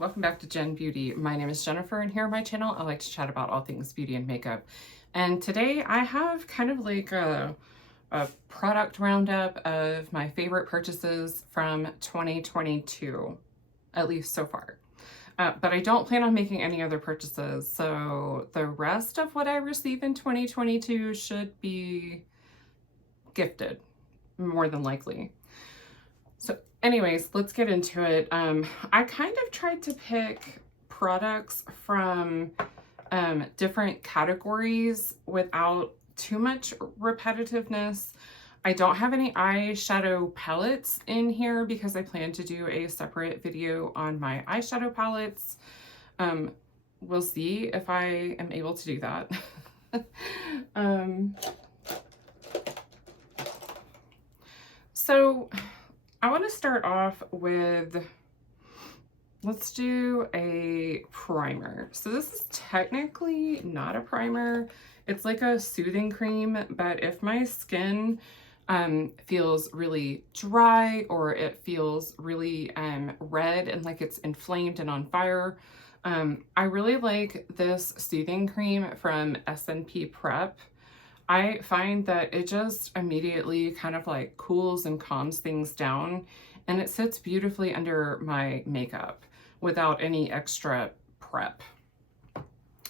welcome back to Jen Beauty. My name is Jennifer and here on my channel I like to chat about all things beauty and makeup. And today I have kind of like a product roundup of my favorite purchases from 2022, at least so far. But I don't plan on making any other purchases, so the rest of what I receive in 2022 should be gifted, more than likely. So anyways, let's get into it. I kind of tried to pick products from different categories without too much repetitiveness. I don't have any eyeshadow palettes in here because I plan to do a separate video on my eyeshadow palettes. We'll see if I am able to do that. So I want to start off with, let's do a primer. So this is technically not a primer. It's like a soothing cream, but if my skin feels really dry or it feels really red and like it's inflamed and on fire, I really like this soothing cream from S&P Prep. I find that it just immediately kind of like cools and calms things down, and it sits beautifully under my makeup without any extra prep.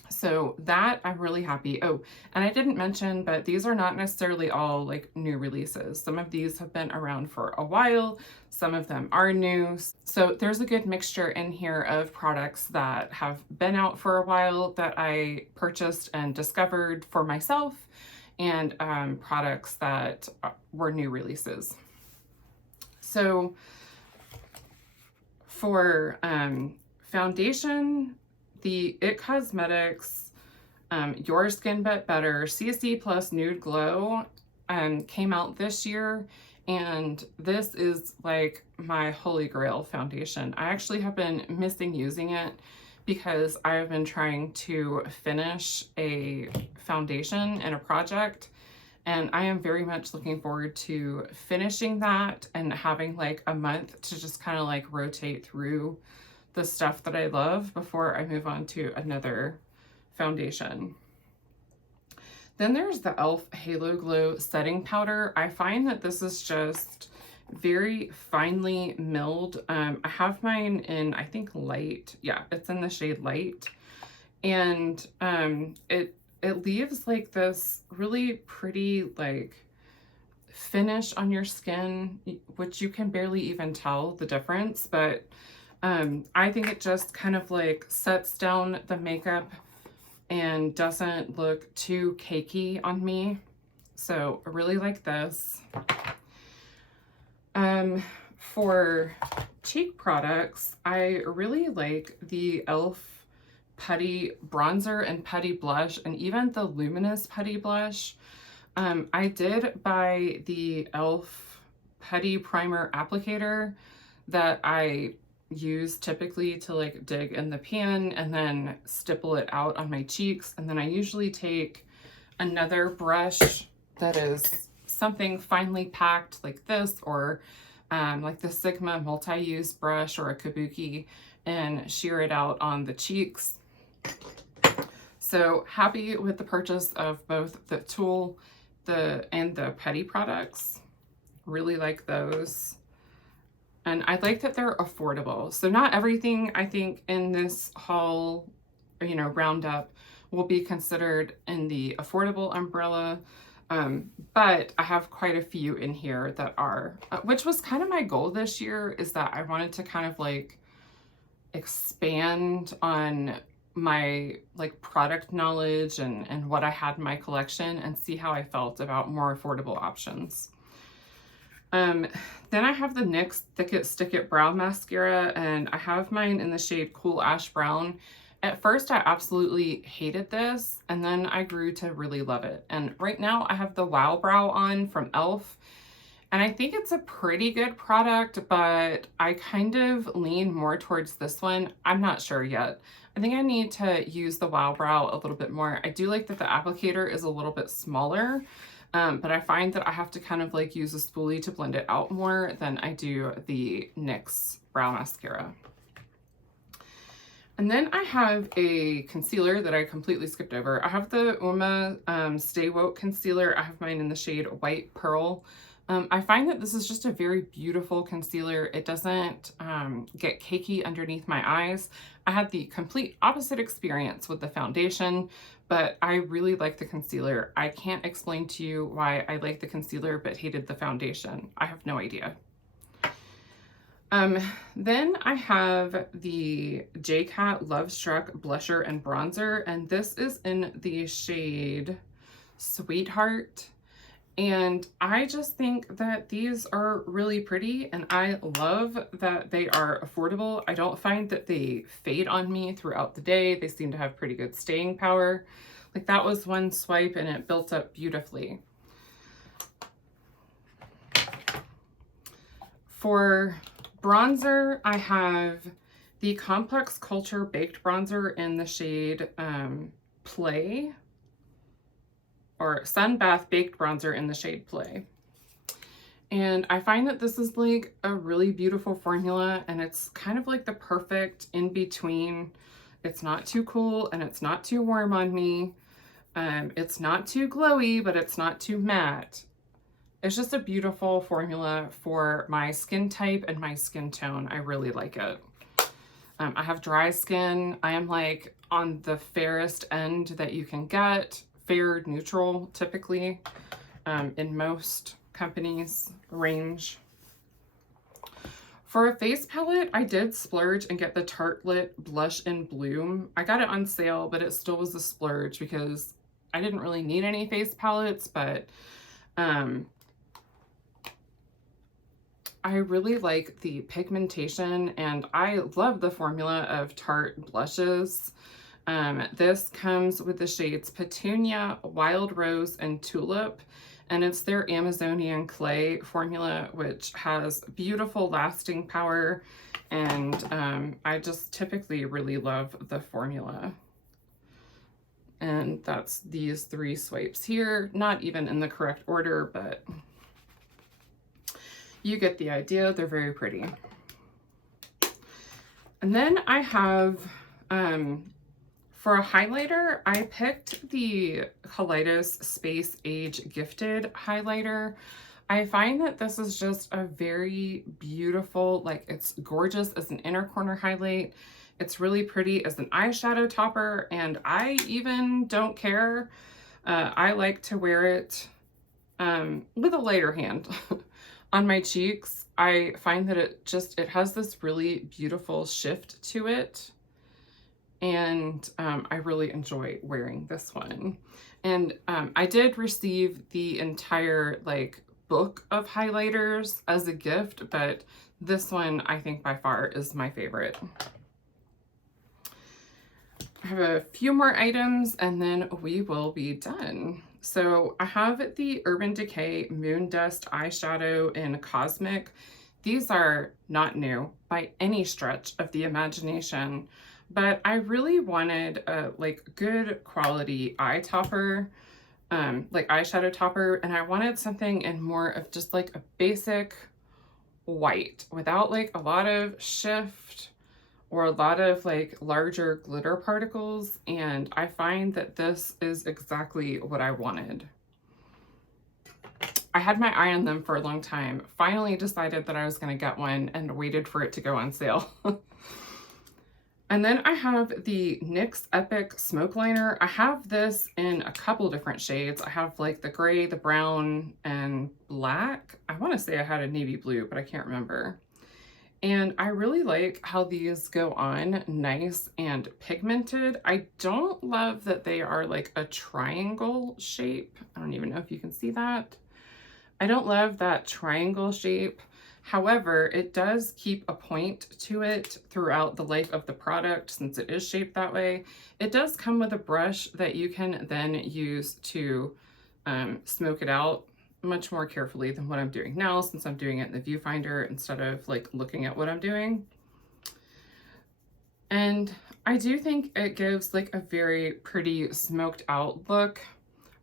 So that I'm really happy. Oh, and I didn't mention, but these are not necessarily all like new releases. Some of these have been around for a while. Some of them are new. So there's a good mixture in here of products that have been out for a while that I purchased and discovered for myself, and products that were new releases. So for foundation, the IT Cosmetics Your Skin But Better CC Plus Nude Glow came out this year, and this is like my holy grail foundation. I actually have been missing using it because I have been trying to finish a foundation in a project, and I am very much looking forward to finishing that and having like a month to just kind of like rotate through the stuff that I love before I move on to another foundation. Then there's the e.l.f. Halo Glow Setting Powder. I find that this is just very finely milled. I have mine in, I think, light. Yeah, it's in the shade light. And it leaves like this really pretty like finish on your skin, which you can barely even tell the difference. But I think it just kind of like sets down the makeup and doesn't look too cakey on me. So I really like this. For cheek products, I really like the e.l.f. Putty Bronzer and Putty Blush, and even the Luminous Putty Blush. I did buy the e.l.f. Putty Primer Applicator that I use typically to like dig in the pan and then stipple it out on my cheeks. And then I usually take another brush that is something finely packed like this, or like the Sigma multi-use brush or a kabuki, and shear it out on the cheeks. So happy with the purchase of both the Tool and the Putty products. Really like those. And I like that they're affordable. So not everything I think in this haul, you know, roundup will be considered in the affordable umbrella. But I have quite a few in here that are, which was kind of my goal this year, is that I wanted to kind of like expand on my like product knowledge and what I had in my collection and see how I felt about more affordable options. Then I have the NYX Thick It Stick It Brow Mascara, and I have mine in the shade Cool Ash Brown. At first, I absolutely hated this, and then I grew to really love it. And right now, I have the Wow Brow on from e.l.f. And I think it's a pretty good product, but I kind of lean more towards this one. I'm not sure yet. I think I need to use the Wow Brow a little bit more. I do like that the applicator is a little bit smaller, but I find that I have to kind of like use a spoolie to blend it out more than I do the NYX brow mascara. And then I have a concealer that I completely skipped over. I have the Uma Stay Woke concealer. I have mine in the shade White Pearl. I find that this is just a very beautiful concealer. It doesn't get cakey underneath my eyes. I had the complete opposite experience with the foundation, but I really like the concealer. I can't explain to you why I like the concealer but hated the foundation. I have no idea. Then I have the JCat Love Struck blusher and bronzer, and this is in the shade Sweetheart. And I just think that these are really pretty, and I love that they are affordable. I don't find that they fade on me throughout the day. They seem to have pretty good staying power. Like that was one swipe and it built up beautifully. For bronzer, I have the Complex Culture Baked Bronzer in the shade Play, or Sunbath Baked Bronzer in the shade Play. And I find that this is like a really beautiful formula, and it's kind of like the perfect in between. It's not too cool and it's not too warm on me. It's not too glowy, but it's not too matte. It's just a beautiful formula for my skin type and my skin tone. I really like it. I have dry skin. I am like on the fairest end that you can get. Fair neutral typically in most companies' range. For a face palette, I did splurge and get the Tartelette Blush in Bloom. I got it on sale, but it still was a splurge because I didn't really need any face palettes, but I really like the pigmentation, and I love the formula of Tarte blushes. This comes with the shades Petunia, Wild Rose, and Tulip, and it's their Amazonian Clay formula, which has beautiful lasting power, and I just typically really love the formula. And that's these 3 swipes here, not even in the correct order, but you get the idea. They're very pretty. And then I have, for a highlighter, I picked the Kaleidos Space Age Gifted highlighter. I find that this is just a very beautiful, like it's gorgeous as an inner corner highlight. It's really pretty as an eyeshadow topper, and I even don't care. I like to wear it with a lighter hand. On my cheeks. I find that it has this really beautiful shift to it, and I really enjoy wearing this one. And I did receive the entire like book of highlighters as a gift, but this one I think by far is my favorite. I have a few more items and then we will be done. So I have the Urban Decay Moon Dust eyeshadow in Cosmic. These are not new by any stretch of the imagination, but I really wanted a like good quality eye topper, like eyeshadow topper, and I wanted something in more of just like a basic white without like a lot of shift or a lot of like larger glitter particles, and I find that this is exactly what I wanted. I had my eye on them for a long time, finally decided that I was going to get one and waited for it to go on sale. And then I have the NYX Epic Smoke Liner. I have this in a couple different shades. I have like the gray, the brown, and black. I want to say I had a navy blue, but I can't remember. And I really like how these go on nice and pigmented. I don't love that they are like a triangle shape. I don't even know if you can see that. I don't love that triangle shape. However, it does keep a point to it throughout the life of the product since it is shaped that way. It does come with a brush that you can then use to smoke it out much more carefully than what I'm doing now, since I'm doing it in the viewfinder instead of like looking at what I'm doing. And I do think it gives like a very pretty smoked out look.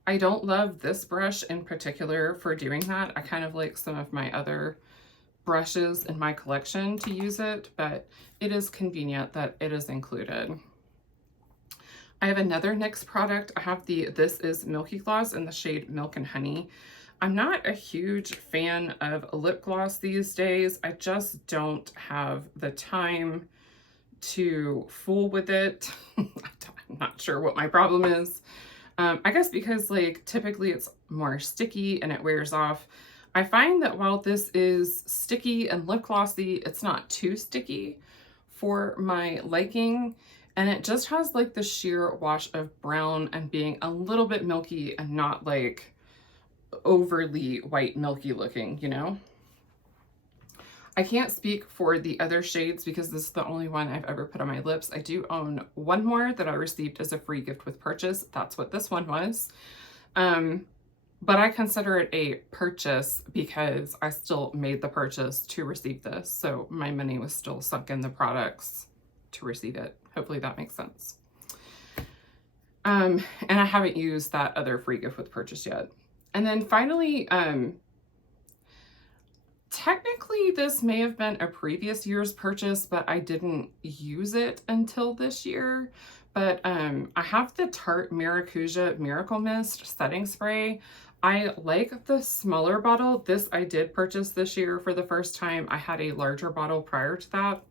I don't love this brush in particular for doing that. I kind of like some of my other brushes in my collection to use it, but it is convenient that it is included. I have another NYX product. I have the This Is Milky Gloss in the shade Milk and Honey. I'm not a huge fan of lip gloss these days. I just don't have the time to fool with it. I'm not sure what my problem is. I guess because like typically it's more sticky and it wears off. I find that while this is sticky and lip glossy, it's not too sticky for my liking. And it just has like the sheer wash of brown and being a little bit milky and not like overly white milky looking, you know? I can't speak for the other shades because this is the only one I've ever put on my lips. I do own one more that I received as a free gift with purchase. That's what this one was. But I consider it a purchase because I still made the purchase to receive this. So my money was still sunk in the products to receive it. Hopefully that makes sense. And I haven't used that other free gift with purchase yet. And then finally, technically this may have been a previous year's purchase, but I didn't use it until this year. But I have the Tarte Maracuja Miracle Mist setting spray. I like the smaller bottle. This I did purchase this year for the first time. I had a larger bottle prior to that.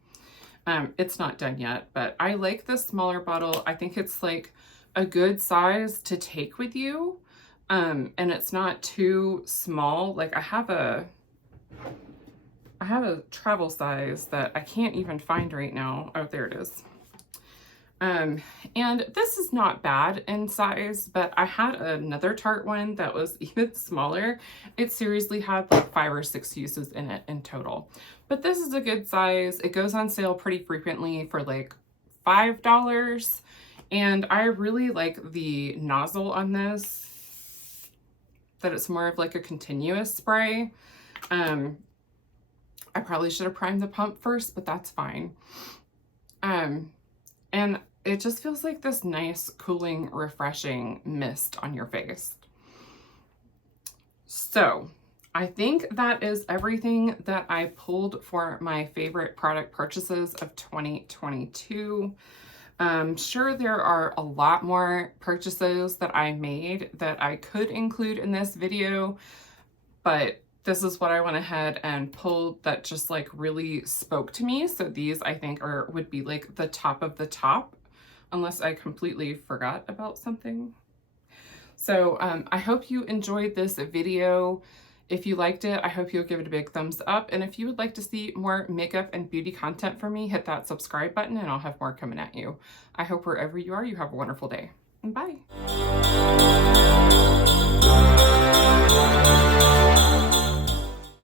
It's not done yet, but I like the smaller bottle. I think it's like a good size to take with you. And it's not too small. Like I have a travel size that I can't even find right now. Oh, there it is. And this is not bad in size, but I had another Tarte one that was even smaller. It seriously had like 5 or 6 uses in it in total. But this is a good size. It goes on sale pretty frequently for like $5. And I really like the nozzle on this, that it's more of like a continuous spray. I probably should have primed the pump first, but that's fine. And it just feels like this nice, cooling, refreshing mist on your face. So I think that is everything that I pulled for my favorite product purchases of 2022. Sure, there are a lot more purchases that I made that I could include in this video, but this is what I went ahead and pulled that just like really spoke to me. So these I think would be like the top of the top, unless I completely forgot about something. So I hope you enjoyed this video. If you liked it, I hope you'll give it a big thumbs up. And if you would like to see more makeup and beauty content from me, hit that subscribe button and I'll have more coming at you. I hope wherever you are, you have a wonderful day. Bye.